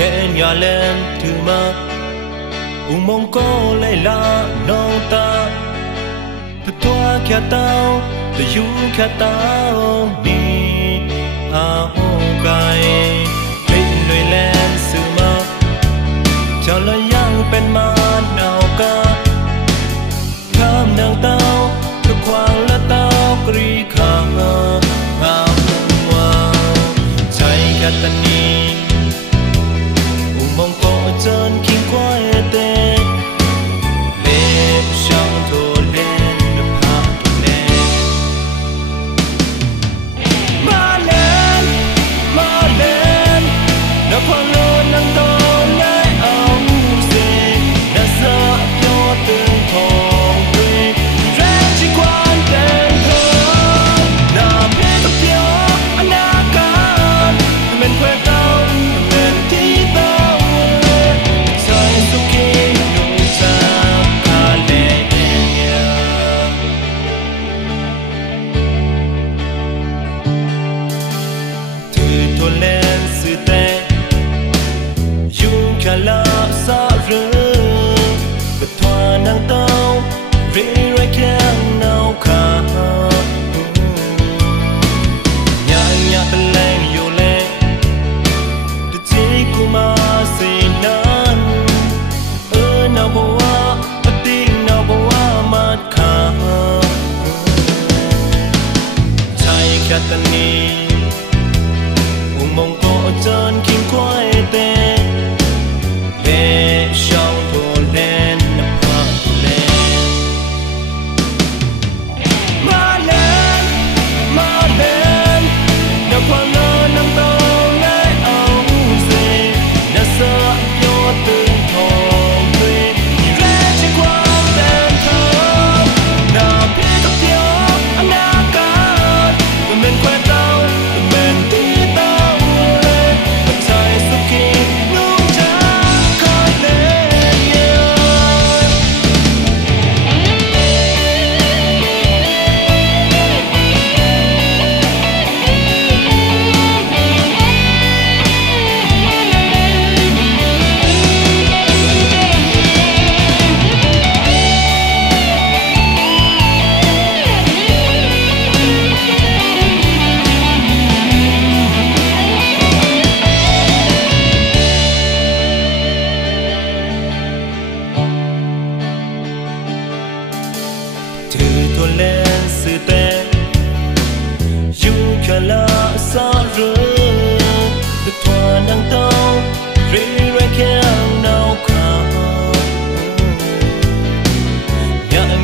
Ken ya len tu ma U mong ko lai la no ta Tu toa kia tau Tu yu kia tau Mi ละสักรึกระทวนังเต้าเรียไรแค่เนาคาย่าอย่าเป็นแรงอยู่เลยแต่ที่กูมาสิ่นั้นเออเนาบว่าอดีเนาบว่ามาดขาใช่แค่ตอนนี้ what oh. they call